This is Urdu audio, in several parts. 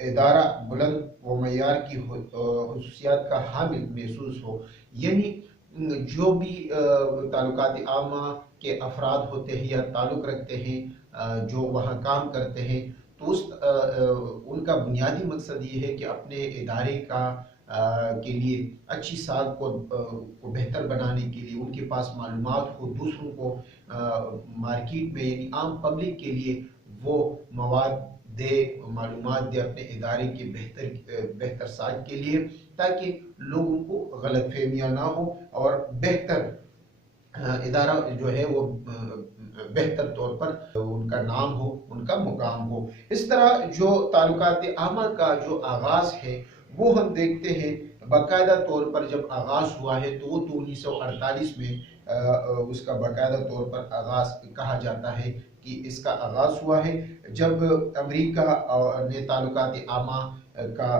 ادارہ بلند و معیار کی خصوصیات کا حامل محسوس ہو، یعنی جو بھی تعلقات عامہ کے افراد ہوتے ہیں یا تعلق رکھتے ہیں، جو وہاں کام کرتے ہیں، تو ان کا بنیادی مقصد یہ ہے کہ اپنے ادارے کے لیے اچھی ساکھ کو بہتر بنانے کے لیے ان کے پاس معلومات ہو، دوسروں کو مارکیٹ میں یعنی عام پبلک کے لیے وہ مواد دے، معلومات دے اپنے ادارے کے بہتر ساکھ کے لیے، تاکہ لوگوں کو غلط فہمیاں نہ ہو اور بہتر ادارہ جو ہے وہ بہتر طور پر ان کا نام ہو، ان کا مقام ہو۔ اس طرح جو تعلقات عامہ کا جو آغاز ہے وہ ہم دیکھتے ہیں باقاعدہ طور پر جب آغاز ہوا ہے تو وہ 1948 میں اس کا باقاعدہ طور پر آغاز کہا جاتا ہے کہ اس کا آغاز ہوا ہے، جب امریکہ نے تعلقات عامہ کا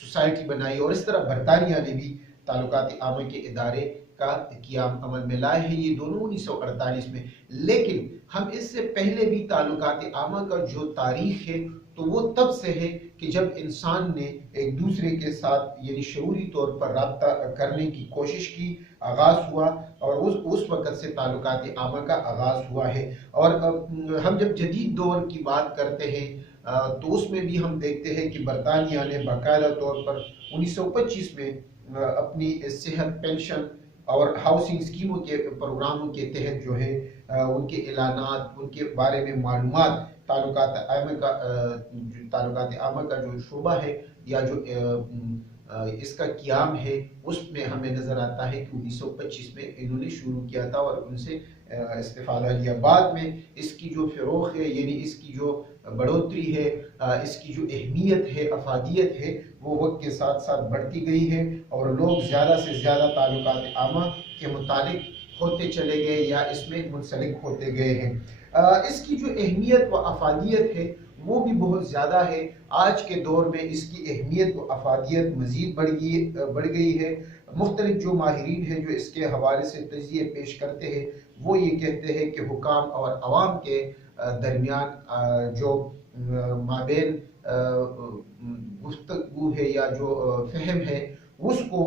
سوسائٹی بنائی، اور اس طرح برطانیہ نے بھی تعلقات عامہ کے ادارے کا قیام عمل میں لائے ہیں، یہ دونوں 1948 میں۔ لیکن ہم اس سے پہلے بھی تعلقات عامہ کا جو تاریخ ہے تو وہ تب سے ہے کہ جب انسان نے ایک دوسرے کے ساتھ یعنی شعوری طور پر رابطہ کرنے کی کوشش کی، آغاز ہوا، اور اس وقت سے تعلقات عامہ کا آغاز ہوا ہے۔ اور ہم جب جدید دور کی بات کرتے ہیں تو اس میں بھی ہم دیکھتے ہیں کہ برطانیہ نے باقاعدہ طور پر 1925 میں اپنی صحت، پینشن اور ہاؤسنگ اسکیموں کے پروگراموں کے تحت جو ہے ان کے اعلانات، ان کے بارے میں معلومات، تعلقات عامہ کا جو شعبہ ہے یا جو اس کا قیام ہے، اس میں ہمیں نظر آتا ہے کہ 1925 میں انہوں نے شروع کیا تھا اور ان سے استفادہ لیا۔ بعد میں اس کی جو فروغ ہے، یعنی اس کی جو بڑھوتری ہے، اس کی جو اہمیت ہے، افادیت ہے، وہ وقت کے ساتھ ساتھ بڑھتی گئی ہے، اور لوگ زیادہ سے زیادہ تعلقات عامہ کے متعلق ہوتے چلے گئے یا اس میں منسلک ہوتے گئے ہیں۔ اس کی جو اہمیت و افادیت ہے وہ بھی بہت زیادہ ہے۔ آج کے دور میں اس کی اہمیت و افادیت مزید بڑھ گئی ہے۔ مختلف جو ماہرین ہیں جو اس کے حوالے سے تجزیے پیش کرتے ہیں، وہ یہ کہتے ہیں کہ حکام اور عوام کے درمیان جو مابین گفتگو ہے یا جو فہم ہے، اس کو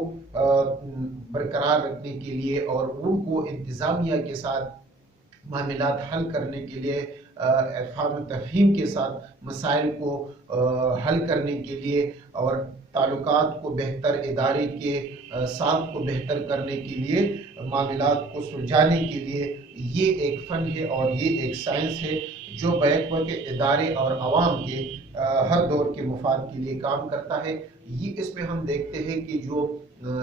برقرار رکھنے کے لیے اور ان کو انتظامیہ کے ساتھ معاملات حل کرنے کے لیے، افہام و تفہیم کے ساتھ مسائل کو حل کرنے کے لیے اور تعلقات کو بہتر، ادارے کے ساتھ کو بہتر کرنے کے لیے، معاملات کو سلجھانے کے لیے، یہ ایک فن ہے اور یہ ایک سائنس ہے جو بیک وقت ادارے اور عوام کے ہر دور کے مفاد کے لیے کام کرتا ہے۔ یہ اس میں ہم دیکھتے ہیں کہ جو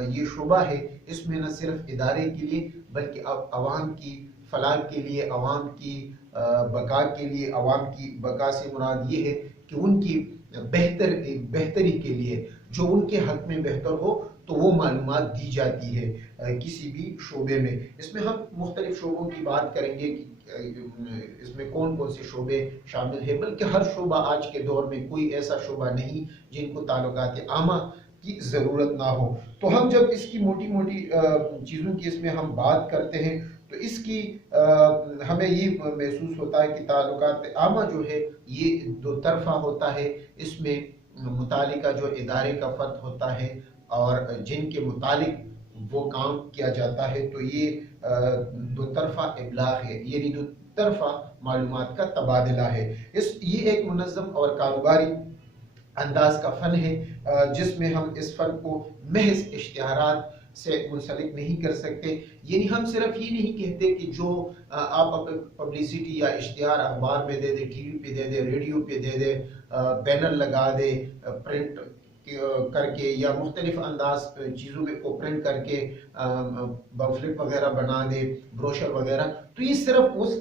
یہ شعبہ ہے، اس میں نہ صرف ادارے کے لیے بلکہ عوام کی فلاح کے لیے، عوام کی بقا کے لیے، عوام کی بقا سے مراد یہ ہے کہ ان کی بہتری کے لیے جو ان کے حق میں بہتر ہو تو وہ معلومات دی جاتی ہے کسی بھی شعبے میں۔ اس میں ہم مختلف شعبوں کی بات کریں گے کہ اس میں کون کون سے شعبے شامل ہیں، بلکہ ہر شعبہ آج کے دور میں کوئی ایسا شعبہ نہیں جن کو تعلقات عامہ کی ضرورت نہ ہو۔ تو ہم جب اس کی موٹی موٹی چیزوں کی اس میں ہم بات کرتے ہیں تو اس کی ہمیں یہ محسوس ہوتا ہے کہ تعلقات عامہ جو ہے یہ دو طرفہ ہوتا ہے۔ اس میں متعلقہ جو ادارے کا فرد ہوتا ہے اور جن کے متعلق وہ کام کیا جاتا ہے، تو یہ دو طرفہ ابلاغ ہے، یعنی دو طرفہ معلومات کا تبادلہ ہے۔ یہ ایک منظم اور کاروباری انداز کا فن ہے جس میں ہم اس فن کو محض اشتہارات سے منسلک نہیں کر سکتے، یعنی ہم صرف یہ نہیں کہتے کہ جو آپ پبلسٹی یا اشتہار اخبار میں دے دے، ٹی وی پہ دے دے، ریڈیو پہ دے دے، بینر لگا دے، پرنٹ کر کے یا مختلف انداز چیزوں میں کو پرنٹ کر کے بمفلٹ وغیرہ بنا دے، بروشر وغیرہ، تو یہ صرف اس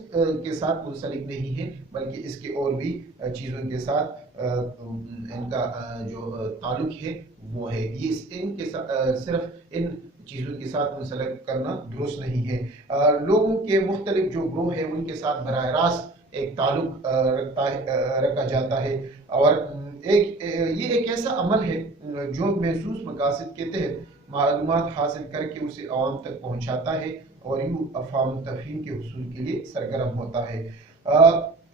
کے ساتھ منسلک نہیں ہے بلکہ اس کے اور بھی چیزوں کے ساتھ ان کا جو تعلق ہے وہ ہے۔ یہ ان کے صرف ان چیزوں کے ساتھ منسلک کرنا درست نہیں ہے۔ لوگوں کے مختلف جو گروہ ہیں ان کے ساتھ براہ راست ایک تعلق رکھا جاتا ہے، اور یہ ایک ایسا عمل ہے جو محسوس مقاصد کے تحت معلومات حاصل کر کے اسے عوام تک پہنچاتا ہے اور یوں افہام و تفہیم کے حصول کے لیے سرگرم ہوتا ہے۔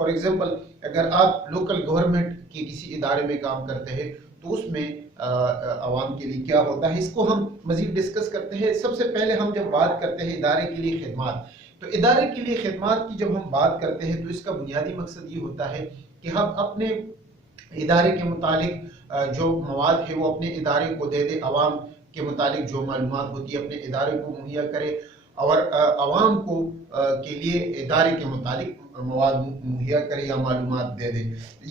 فار ایگزامپل اگر آپ لوکل گورنمنٹ کے کسی ادارے میں کام کرتے ہیں تو اس میں عوام کے لیے کیا ہوتا ہے، اس کو ہم مزید ڈسکس کرتے ہیں۔ سب سے پہلے ہم جب بات کرتے ہیں ادارے کے لیے خدمات، تو ادارے کے لیے خدمات کی جب ہم بات کرتے ہیں تو اس کا بنیادی مقصد یہ ہوتا ہے کہ ہم اپنے ادارے کے متعلق جو مواد ہے وہ اپنے ادارے کو دے دے، عوام کے متعلق جو معلومات ہوتی ہے اپنے ادارے کو مہیا کرے، اور عوام کو کے لیے ادارے کے متعلق مواد مہیا کرے یا معلومات دے دے۔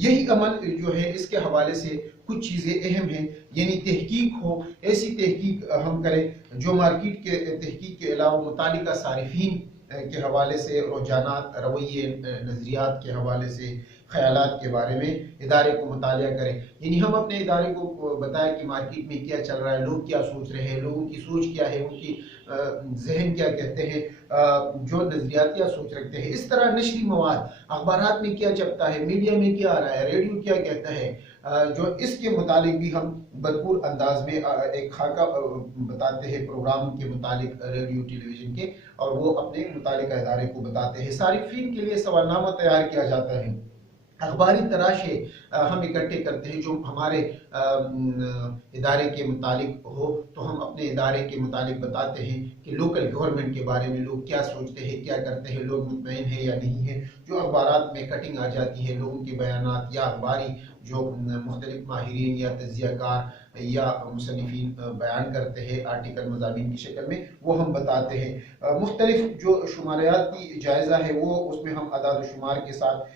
یہی عمل جو ہے اس کے حوالے سے کچھ چیزیں اہم ہیں، یعنی تحقیق ہو، ایسی تحقیق ہم کریں جو مارکیٹ کے تحقیق کے علاوہ متعلقہ صارفین کے حوالے سے، رجحانات، رویے، نظریات کے حوالے سے، خیالات کے بارے میں ادارے کو مطالعہ کریں۔ یعنی ہم اپنے ادارے کو بتائیں کہ مارکیٹ میں کیا چل رہا ہے، لوگ کیا سوچ رہے ہیں، لوگوں کی سوچ کیا ہے، ان کی ذہن کیا کہتے ہیں، جو نظریات کیا سوچ رکھتے ہیں۔ اس طرح نشری مواد، اخبارات میں کیا چھپتا ہے، میڈیا میں کیا آ رہا ہے، ریڈیو کیا کہتا ہے، جو اس کے متعلق بھی ہم بھرپور انداز میں ایک خاکہ بتاتے ہیں پروگرام کے متعلق ریڈیو ٹیلی ویژن کے، اور وہ اپنے متعلقہ ادارے کو بتاتے ہیں۔ صارفین کے لیے سوالنامہ تیار کیا جاتا ہے، اخباری تراشے ہم اکٹھے کرتے ہیں جو ہمارے ادارے کے متعلق ہو، تو ہم اپنے ادارے کے متعلق بتاتے ہیں کہ لوکل گورنمنٹ کے بارے میں لوگ کیا سوچتے ہیں، کیا کرتے ہیں، لوگ مطمئن ہیں یا نہیں ہیں۔ جو اخبارات میں کٹنگ آ جاتی ہے، لوگوں کے بیانات یا اخباری جو مختلف ماہرین یا تجزیہ کار یا مصنفین بیان کرتے ہیں آرٹیکل مضامین کی شکل میں، وہ ہم بتاتے ہیں۔ مختلف جو شماریاتی جائزہ ہے وہ اس میں ہم اعداد و شمار کے ساتھ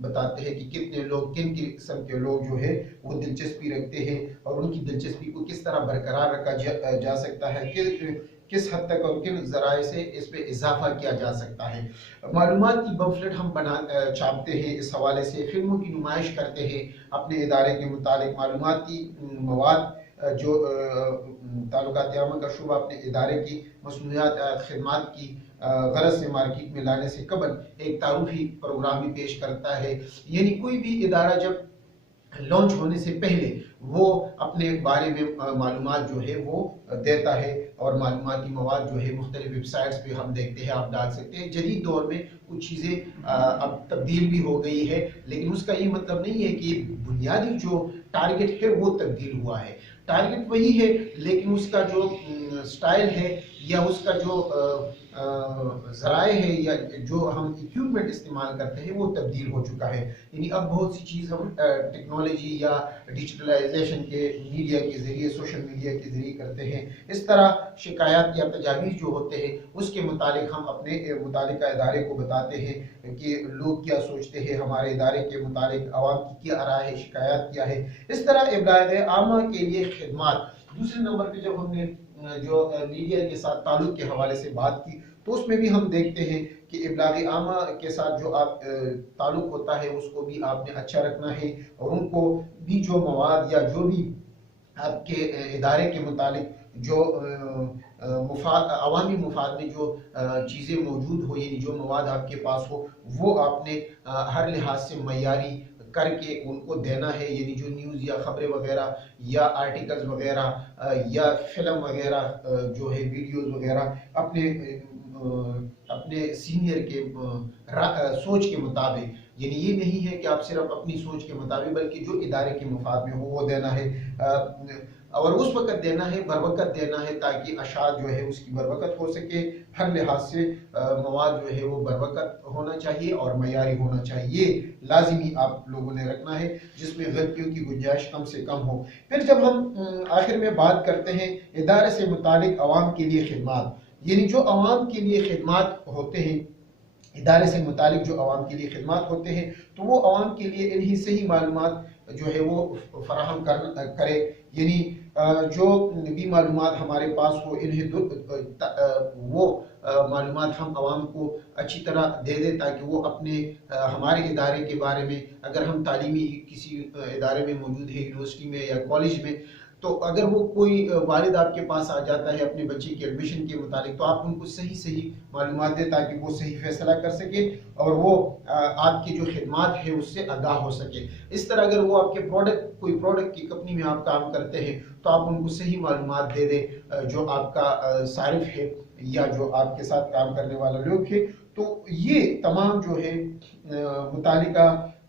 بتاتے ہیں کہ کتنے لوگ، کن قسم کے لوگ جو ہے وہ دلچسپی رکھتے ہیں، اور ان کی دلچسپی کو کس طرح برقرار رکھا جا سکتا ہے، کس حد تک اور کن ذرائع سے اس پہ اضافہ کیا جا سکتا ہے۔ معلومات کی پمفلٹ ہم چھاپتے ہیں، اس حوالے سے فلموں کی نمائش کرتے ہیں اپنے ادارے کے متعلق۔ معلوماتی مواد جو تعلقات عامہ کا شعبہ اپنے ادارے کی مصنوعات، خدمات کی غرض سے مارکیٹ میں لانے سے قبل ایک تعارفی پروگرام بھی پیش کرتا ہے۔ یعنی کوئی بھی ادارہ جب لانچ ہونے سے پہلے وہ اپنے بارے میں معلومات جو ہے وہ دیتا ہے، اور معلوماتی مواد جو ہے مختلف ویب سائٹس پہ ہم دیکھتے ہیں، آپ ڈال سکتے ہیں۔ جدید دور میں کچھ چیزیں اب تبدیل بھی ہو گئی ہے، لیکن اس کا یہ مطلب نہیں ہے کہ بنیادی جو ٹارگٹ ہے وہ تبدیل ہوا ہے۔ ٹارگٹ وہی ہے، لیکن اس کا جو سٹائل ہے یا اس کا جو ذرائع ہے یا جو ہم ایکوپمنٹ استعمال کرتے ہیں وہ تبدیل ہو چکا ہے۔ یعنی اب بہت سی چیز ہم ٹیکنالوجی یا ڈیجیٹلائزیشن کے میڈیا کے ذریعے، سوشل میڈیا کے ذریعے کرتے ہیں۔ اس طرح شکایات یا تجاویز جو ہوتے ہیں اس کے متعلق ہم اپنے متعلقہ ادارے کو بتاتے ہیں کہ لوگ کیا سوچتے ہیں، ہمارے ادارے کے متعلق عوام کی کیا رائے ہے، شکایات کیا ہے۔ اس طرح ابلاغ عامہ کے لیے خدمات۔ دوسرے نمبر پہ جب ہم نے جو میڈیا کے ساتھ تعلق کے حوالے سے بات کی تو اس میں بھی ہم دیکھتے ہیں کہ ابلاغ عامہ کے ساتھ جو آپ تعلق ہوتا ہے اس کو بھی آپ نے اچھا رکھنا ہے، اور ان کو بھی جو مواد یا جو بھی آپ کے ادارے کے متعلق جو عوامی مفاد میں جو چیزیں موجود ہو، یعنی جو مواد آپ کے پاس ہو، وہ آپ نے ہر لحاظ سے معیاری کر کے ان کو دینا ہے۔ یعنی جو نیوز یا خبریں وغیرہ یا آرٹیکلز وغیرہ یا فلم وغیرہ جو ہے، ویڈیوز وغیرہ اپنے سینئر کے سوچ کے مطابق، یعنی یہ نہیں ہے کہ آپ صرف اپنی سوچ کے مطابق، بلکہ جو ادارے کے مفاد میں ہو وہ دینا ہے، اور اس وقت دینا ہے، بر وقت دینا ہے، تاکہ اشاعت جو ہے اس کی بر وقت ہو سکے۔ ہر لحاظ سے مواد جو ہے وہ بر وقت ہونا چاہیے اور معیاری ہونا چاہیے، یہ لازمی آپ لوگوں نے رکھنا ہے، جس میں غلطیوں کی گنجائش کم سے کم ہو۔ پھر جب ہم آخر میں بات کرتے ہیں ادارے سے متعلق عوام کے لیے خدمات، یعنی جو عوام کے لیے خدمات ہوتے ہیں، ادارے سے متعلق جو عوام کے لیے خدمات ہوتے ہیں، تو وہ عوام کے لیے انہی صحیح معلومات جو ہے وہ فراہم کرے۔ یعنی جو بھی معلومات ہمارے پاس ہو، انہیں وہ معلومات ہم عوام کو اچھی طرح دے دیں، تاکہ وہ اپنے ہمارے ادارے کے بارے میں، اگر ہم تعلیمی کسی ادارے میں موجود ہے، یونیورسٹی میں یا کالج میں، تو اگر وہ کوئی والد آپ کے پاس آ جاتا ہے اپنے بچے کے ایڈمیشن کے متعلق، تو آپ ان کو صحیح معلومات دیں تاکہ وہ صحیح فیصلہ کر سکے اور وہ آپ کی جو خدمات ہے اس سے آگاہ ہو سکے۔ اس طرح اگر وہ آپ کے کوئی پروڈکٹ کی کمپنی میں آپ کام کرتے ہیں تو آپ ان کو صحیح معلومات دے دیں، جو آپ کا صارف ہے یا جو آپ کے ساتھ کام کرنے والا لوگ ہے، تو یہ تمام جو ہے متعلقہ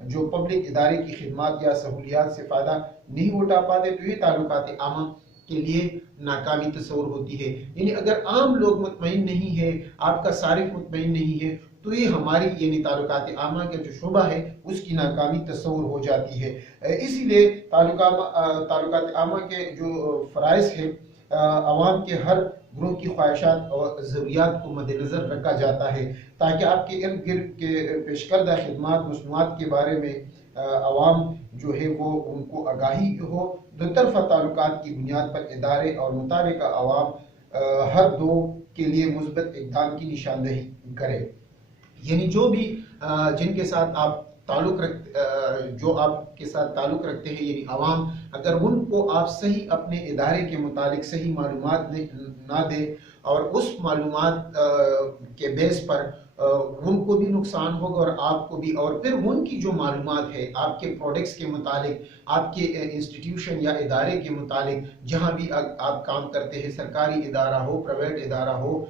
جو پبلک ادارے کی خدمات یا سہولیات سے فائدہ نہیں اٹھا پاتے، تو یہ تعلقات عامہ کے لیے ناکامی تصور ہوتی ہے۔ یعنی اگر عام لوگ مطمئن نہیں ہے، آپ کا صارف مطمئن نہیں ہے، تو یہ ہماری یعنی تعلقات عامہ کا جو شعبہ ہے اس کی ناکامی تصور ہو جاتی ہے۔ اسی لیے تعلقات عامہ کے جو فرائض ہیں، عوام کے ہر گروہ کی خواہشات اور ضروریات کو مد نظر رکھا جاتا ہے، تاکہ آپ کے ارد گرد کے پیش کردہ خدمات مصنوعات کے بارے میں عوام جو ہے وہ ان کو آگاہی ہو۔ دو طرفہ تعلقات کی بنیاد پر ادارے اور متعلقہ عوام ہر دو کے لیے مثبت اقدام کی نشاندہی کرے۔ یعنی جو بھی جن کے ساتھ آپ آپ کے ساتھ تعلق رکھتے ہیں، یعنی عوام، اگر ان کو آپ صحیح اپنے ادارے کے متعلق صحیح معلومات نہ دیں اور اس معلومات کے بیس پر ان کو بھی نقصان ہوگا اور آپ کو بھی، اور پھر ان کی جو معلومات ہے آپ کے پروڈکٹس کے متعلق، آپ کے انسٹیٹیوشن یا ادارے کے متعلق جہاں بھی آپ کام کرتے ہیں، سرکاری ادارہ ہو، پرائیویٹ ادارہ ہو،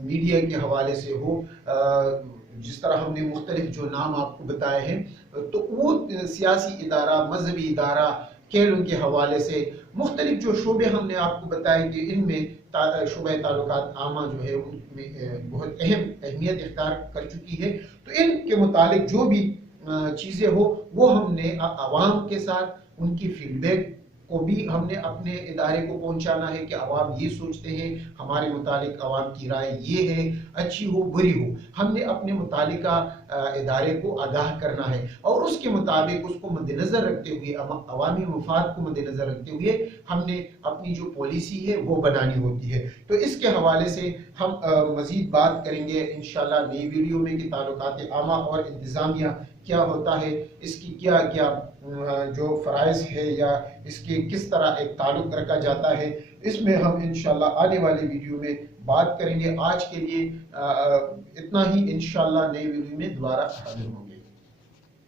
میڈیا کے حوالے سے ہو، جس طرح ہم نے مختلف جو نام آپ کو بتائے ہیں، تو وہ سیاسی ادارہ، مذہبی ادارہ، کھیلوں کے حوالے سے مختلف جو شعبے ہم نے آپ کو بتائے کہ ان میں شعبہ تعلقات عامہ جو ہے ان میں بہت اہمیت اختیار کر چکی ہے۔ تو ان کے متعلق جو بھی چیزیں ہو وہ ہم نے عوام کے ساتھ ان کی فیڈ بیک کو بھی ہم نے اپنے ادارے کو پہنچانا ہے کہ عوام یہ سوچتے ہیں، ہمارے متعلق عوام کی رائے یہ ہے، اچھی ہو بری ہو، ہم نے اپنے متعلقہ ادارے کو آگاہ کرنا ہے، اور اس کے مطابق اس کو مد نظر رکھتے ہوئے، عوامی مفاد کو مد نظر رکھتے ہوئے ہم نے اپنی جو پالیسی ہے وہ بنانی ہوتی ہے۔ تو اس کے حوالے سے ہم مزید بات کریں گے انشاءاللہ نئی ویڈیو میں کہ تعلقات عامہ اور انتظامیہ کیا ہوتا ہے، اس کی کیا کیا جو فرائض ہے یا اس کے کس طرح ایک تعلق رکھا جاتا ہے، اس میں ہم انشاءاللہ آنے والی ویڈیو میں بات کریں گے۔ آج کے لیے اتنا ہی، انشاءاللہ نئی ویڈیو میں دوبارہ حاضر ہوں۔